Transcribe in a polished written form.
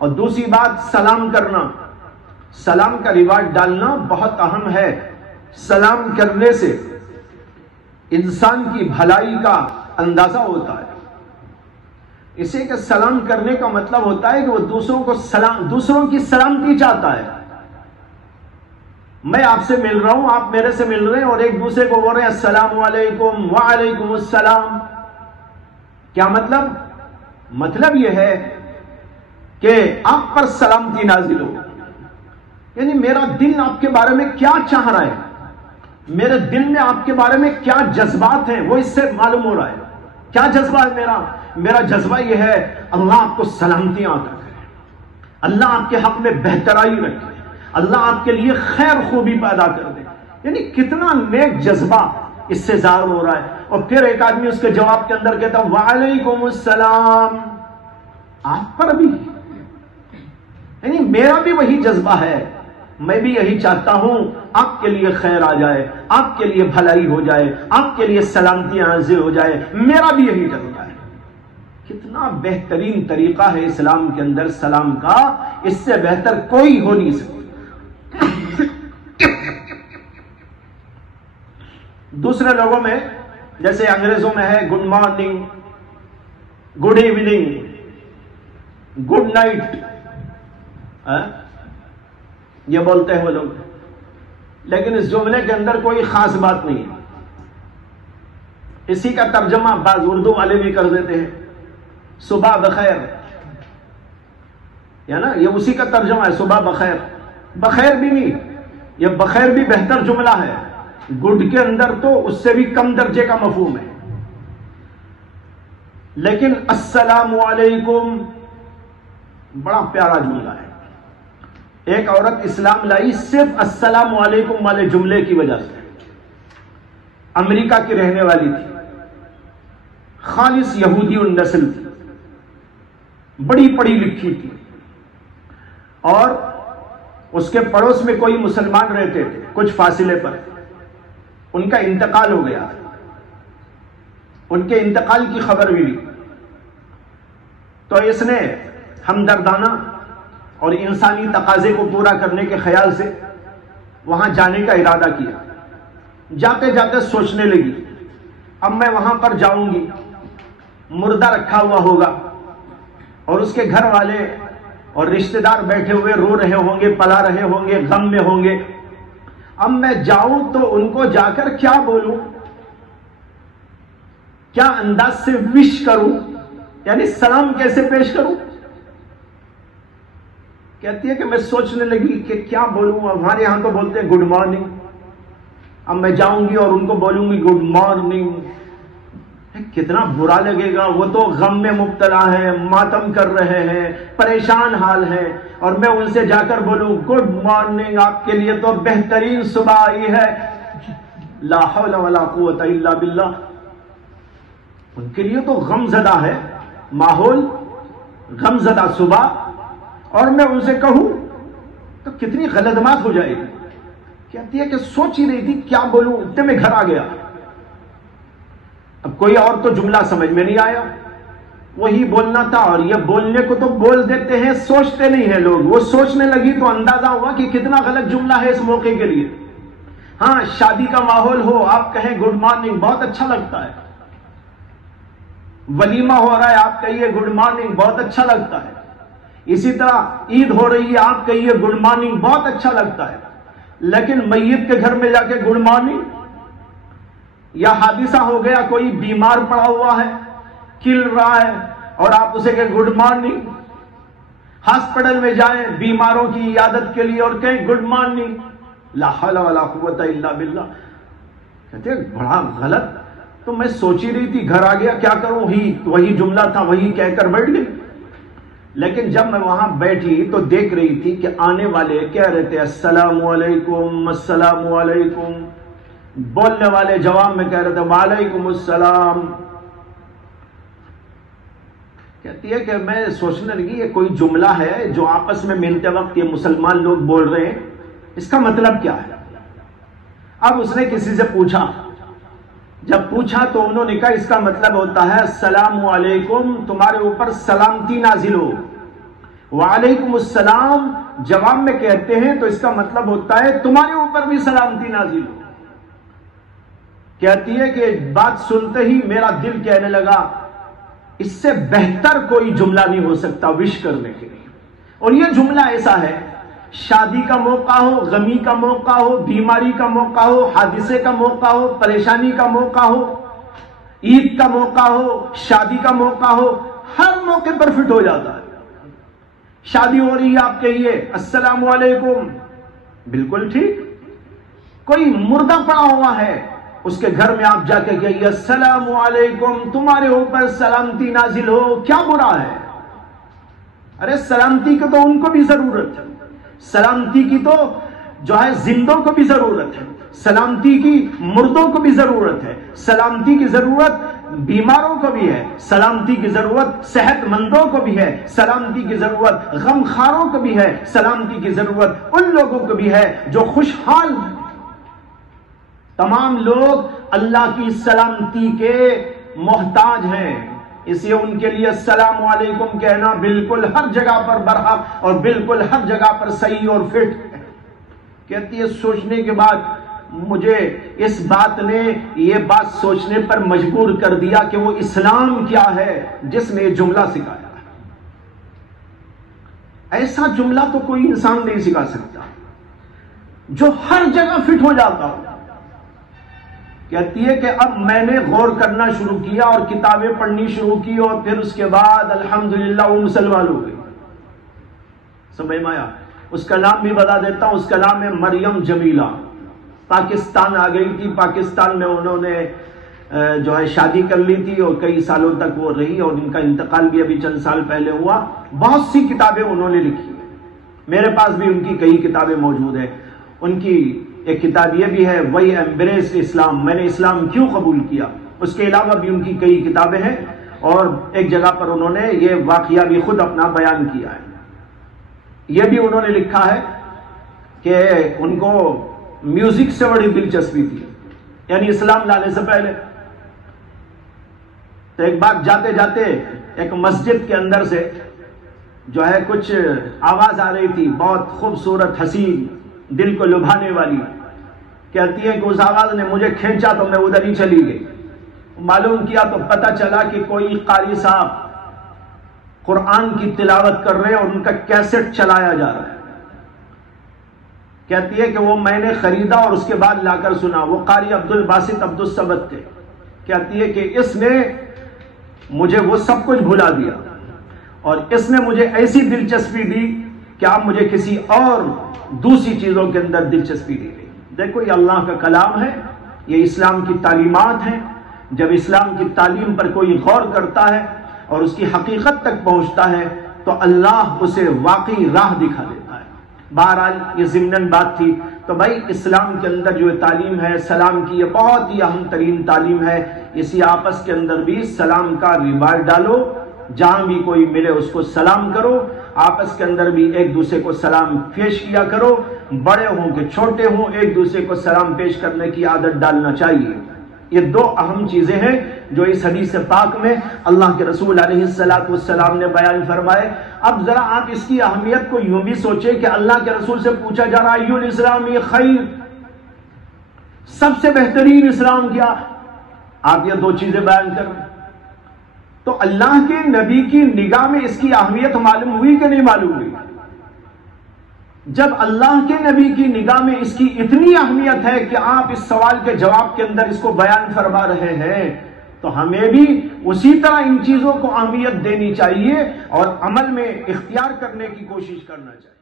اور دوسری بات سلام کرنا، سلام کا رواج ڈالنا بہت اہم ہے۔ سلام کرنے سے انسان کی بھلائی کا اندازہ ہوتا ہے۔ اسے کہ سلام کرنے کا مطلب ہوتا ہے کہ وہ دوسروں کی سلامتی چاہتا ہے۔ میں آپ سے مل رہا ہوں، آپ میرے سے مل رہے ہیں اور ایک دوسرے کو بول رہے ہیں السلام علیکم وعلیکم السلام۔ کیا مطلب؟ مطلب یہ ہے کہ آپ پر سلامتی نازل ہو، یعنی میرا دل آپ کے بارے میں کیا چاہ رہا ہے، میرے دل میں آپ کے بارے میں کیا جذبات ہیں وہ اس سے معلوم ہو رہا ہے۔ کیا جذبہ ہے میرا جذبہ یہ ہے اللہ آپ کو سلامتیاں عطا کرے، اللہ آپ کے حق میں بہترائی رکھے، اللہ آپ کے لیے خیر خوبی پیدا کر دے۔ یعنی کتنا نیک جذبہ اس سے ظاہر ہو رہا ہے۔ اور پھر ایک آدمی اس کے جواب کے اندر کہتا وعلیکم السلام، آپ پر بھی، یعنی میرا بھی وہی جذبہ ہے، میں بھی یہی چاہتا ہوں آپ کے لیے خیر آ جائے، آپ کے لیے بھلائی ہو جائے، آپ کے لیے سلامتی حاصل ہو جائے، میرا بھی یہی جذبہ ہے۔ کتنا بہترین طریقہ ہے اسلام کے اندر سلام کا، اس سے بہتر کوئی ہو نہیں سکتا۔ دوسرے لوگوں میں جیسے انگریزوں میں ہے good morning, good evening, good night, یہ بولتے ہیں وہ لوگ، لیکن اس جملے کے اندر کوئی خاص بات نہیں ہے۔ اسی کا ترجمہ بعض اردو والے بھی کر دیتے ہیں صبح بخیر، یا نا یہ اسی کا ترجمہ ہے صبح بخیر۔ بخیر بھی نہیں، یہ بخیر بھی بہتر جملہ ہے، گڈ کے اندر تو اس سے بھی کم درجے کا مفہوم ہے۔ لیکن السلام علیکم بڑا پیارا جملہ ہے۔ ایک عورت اسلام لائی صرف السلام علیکم والے جملے کی وجہ سے، امریکہ کی رہنے والی تھی، خالص یہودی النسل تھی، بڑی پڑھی لکھی تھی، اور اس کے پڑوس میں کوئی مسلمان رہتے تھے کچھ فاصلے پر، ان کا انتقال ہو گیا، ان کے انتقال کی خبر ملی، تو اس نے ہمدردانہ اور انسانی تقاضے کو پورا کرنے کے خیال سے وہاں جانے کا ارادہ کیا۔ جاتے جاتے سوچنے لگی اب میں وہاں پر جاؤں گی، مردہ رکھا ہوا ہوگا اور اس کے گھر والے اور رشتہ دار بیٹھے ہوئے رو رہے ہوں گے، پلا رہے ہوں گے، غم میں ہوں گے۔ اب میں جاؤں تو ان کو جا کر کیا بولوں، کیا انداز سے وش کروں، یعنی سلام کیسے پیش کروں۔ کہتی ہے کہ میں سوچنے لگی کہ کیا بولوں، ہمارے یہاں تو بولتے ہیں گڈ مارننگ، اب میں جاؤں گی اور ان کو بولوں گی گڈ مارننگ، کتنا برا لگے گا، وہ تو غم میں مبتلا ہیں، ماتم کر رہے ہیں، پریشان حال ہیں، اور میں ان سے جا کر بولوں گڈ مارننگ، آپ کے لیے تو بہترین صبح آئی ہے، لا حول ولا قوت الا باللہ۔ ان کے لیے تو غم زدہ ہے ماحول، غم زدہ صبح، اور میں ان سے کہوں تو کتنی غلط بات ہو جائے گی۔ کہتی ہے کہ سوچ ہی رہی تھی کیا بولوں، اتنے میں گھر آ گیا، اب کوئی اور تو جملہ سمجھ میں نہیں آیا، وہی بولنا تھا، اور یہ بولنے کو تو بول دیتے ہیں، سوچتے نہیں ہیں لوگ۔ وہ سوچنے لگی تو اندازہ ہوا کہ کتنا غلط جملہ ہے اس موقع کے لیے۔ ہاں شادی کا ماحول ہو، آپ کہیں گڈ مارننگ، بہت اچھا لگتا ہے، ولیمہ ہو رہا ہے، آپ کہیے گڈ مارننگ، بہت اچھا لگتا ہے، اسی طرح عید ہو رہی ہے، آپ کہیے گڈ مارننگ، بہت اچھا لگتا ہے۔ لیکن میت کے گھر میں جا کے گڈ مارننگ، یا حادثہ ہو گیا، کوئی بیمار پڑا ہوا ہے، کل رہا ہے، اور آپ اسے کہیں گڈ مارننگ، ہاسپٹل میں جائیں بیماروں کی عیادت کے لیے اور کہیں گڈ مارننگ، لا حول ولا قوت الا باللہ، کہتے ہیں بڑا غلط۔ تو میں سوچ ہی رہی تھی، گھر آ گیا کیا کروں، وہی جملہ تھا، وہی کہہ کر بیٹھ گئی۔ لیکن جب میں وہاں بیٹھی تو دیکھ رہی تھی کہ آنے والے کہہ رہے تھے السلام علیکم السلام علیکم، بولنے والے جواب میں کہہ رہے تھے وعلیکم السلام۔ کہتی ہے کہ میں سوچنے لگی یہ کوئی جملہ ہے جو آپس میں ملتے وقت یہ مسلمان لوگ بول رہے ہیں، اس کا مطلب کیا ہے۔ اب اس نے کسی سے پوچھا، جب پوچھا تو انہوں نے کہا اس کا مطلب ہوتا ہے السلام علیکم، تمہارے اوپر سلامتی نازل ہو، وعلیکم السلام جواب میں کہتے ہیں تو اس کا مطلب ہوتا ہے تمہارے اوپر بھی سلامتی نازل ہو۔ کہتی ہے کہ بات سنتے ہی میرا دل کہنے لگا اس سے بہتر کوئی جملہ نہیں ہو سکتا وش کرنے کے لیے۔ اور یہ جملہ ایسا ہے، شادی کا موقع ہو، غمی کا موقع ہو، بیماری کا موقع ہو، حادثے کا موقع ہو، پریشانی کا موقع ہو، عید کا موقع ہو، شادی کا موقع ہو، ہر موقع پر فٹ ہو جاتا ہے۔ شادی ہو رہی ہے، آپ کہیے السلام علیکم، بالکل ٹھیک۔ کوئی مردہ پڑا ہوا ہے، اس کے گھر میں آپ جا کے کہیے السلام علیکم، تمہارے اوپر سلامتی نازل ہو، کیا برا ہے؟ ارے سلامتی کی تو ان کو بھی ضرورت ہے، سلامتی کی تو جو ہے زندوں کو بھی ضرورت ہے، سلامتی کی مردوں کو بھی ضرورت ہے، سلامتی کی ضرورت بیماروں کو بھی ہے، سلامتی کی ضرورت صحت مندوں کو بھی ہے، سلامتی کی ضرورت غم خاروں کو بھی ہے، سلامتی کی ضرورت ان لوگوں کو بھی ہے جو خوشحال ہیں۔ تمام لوگ اللہ کی سلامتی کے محتاج ہیں، اس لیے ان کے لیے السلام علیکم کہنا بالکل ہر جگہ پر برحق اور بالکل ہر جگہ پر صحیح اور فٹ ہے۔ کہتی ہے سوچنے کے بعد مجھے اس بات نے یہ بات سوچنے پر مجبور کر دیا کہ وہ اسلام کیا ہے جس نے یہ جملہ سکھایا ہے۔ ایسا جملہ تو کوئی انسان نہیں سکھا سکتا جو ہر جگہ فٹ ہو جاتا ہو۔ کہتی ہے کہ اب میں نے غور کرنا شروع کیا اور کتابیں پڑھنی شروع کی اور پھر اس کے بعد الحمدللہ وہ مسلمان ہو گئی۔ سمجھ میں آیا؟ اس کا نام بھی بتا دیتا ہوں، اس کا نام ہے مریم جمیلہ۔ پاکستان آ گئی تھی، پاکستان میں انہوں نے جو ہے شادی کر لی تھی اور کئی سالوں تک وہ رہی اور ان کا انتقال بھی ابھی چند سال پہلے ہوا۔ بہت سی کتابیں انہوں نے لکھی، میرے پاس بھی ان کی کئی کتابیں موجود ہیں۔ ان کی ایک کتاب یہ بھی ہے وہی ایمبریس اسلام، میں نے اسلام کیوں قبول کیا۔ اس کے علاوہ بھی ان کی کئی کتابیں ہیں اور ایک جگہ پر انہوں نے یہ واقعہ بھی خود اپنا بیان کیا ہے۔ یہ بھی انہوں نے لکھا ہے کہ ان کو میوزک سے بڑی دلچسپی تھی، یعنی اسلام لانے سے پہلے۔ تو ایک بار جاتے جاتے ایک مسجد کے اندر سے جو ہے کچھ آواز آ رہی تھی، بہت خوبصورت، حسین، دل کو لبھانے والی۔ کہتی ہے کہ اس آواز نے مجھے کھینچا تو میں ادھر ہی چلی گئی۔ معلوم کیا تو پتہ چلا کہ کوئی قاری صاحب قرآن کی تلاوت کر رہے اور ان کا کیسٹ چلایا جا رہا ہے۔ کہتی ہے کہ وہ میں نے خریدا اور اس کے بعد لا کر سنا۔ وہ قاری عبدالباسط عبدالصمد تھے۔ کہتی ہے کہ اس نے مجھے وہ سب کچھ بھلا دیا اور اس نے مجھے ایسی دلچسپی دی کہ اب مجھے کسی اور دوسری چیزوں کے اندر دلچسپی دی گئی۔ دیکھو یہ اللہ کا کلام ہے، یہ اسلام کی تعلیمات ہیں۔ جب اسلام کی تعلیم پر کوئی غور کرتا ہے اور اس کی حقیقت تک پہنچتا ہے تو اللہ اسے واقعی راہ دکھا دیتا ہے۔ بہرحال یہ ضمناً بات تھی۔ تو بھائی اسلام کے اندر جو تعلیم ہے سلام کی، یہ بہت ہی اہم ترین تعلیم ہے۔ اسی آپس کے اندر بھی سلام کا رواج ڈالو، جہاں بھی کوئی ملے اس کو سلام کرو، آپس کے اندر بھی ایک دوسرے کو سلام پیش کیا کرو، بڑے ہوں کہ چھوٹے ہوں ایک دوسرے کو سلام پیش کرنے کی عادت ڈالنا چاہیے۔ یہ دو اہم چیزیں ہیں جو اس حدیث پاک میں اللہ کے رسول علیہ السلام نے بیان فرمائے۔ اب ذرا آپ اس کی اہمیت کو یوں بھی سوچیں کہ اللہ کے رسول سے پوچھا جا رہا ہے الاسلام خیر، سب سے بہترین اسلام کیا؟ آپ یہ دو چیزیں بیان کر رہے ہیں تو اللہ کے نبی کی نگاہ میں اس کی اہمیت معلوم ہوئی کہ نہیں معلوم ہوئی؟ جب اللہ کے نبی کی نگاہ میں اس کی اتنی اہمیت ہے کہ آپ اس سوال کے جواب کے اندر اس کو بیان فرما رہے ہیں تو ہمیں بھی اسی طرح ان چیزوں کو اہمیت دینی چاہیے اور عمل میں اختیار کرنے کی کوشش کرنا چاہیے۔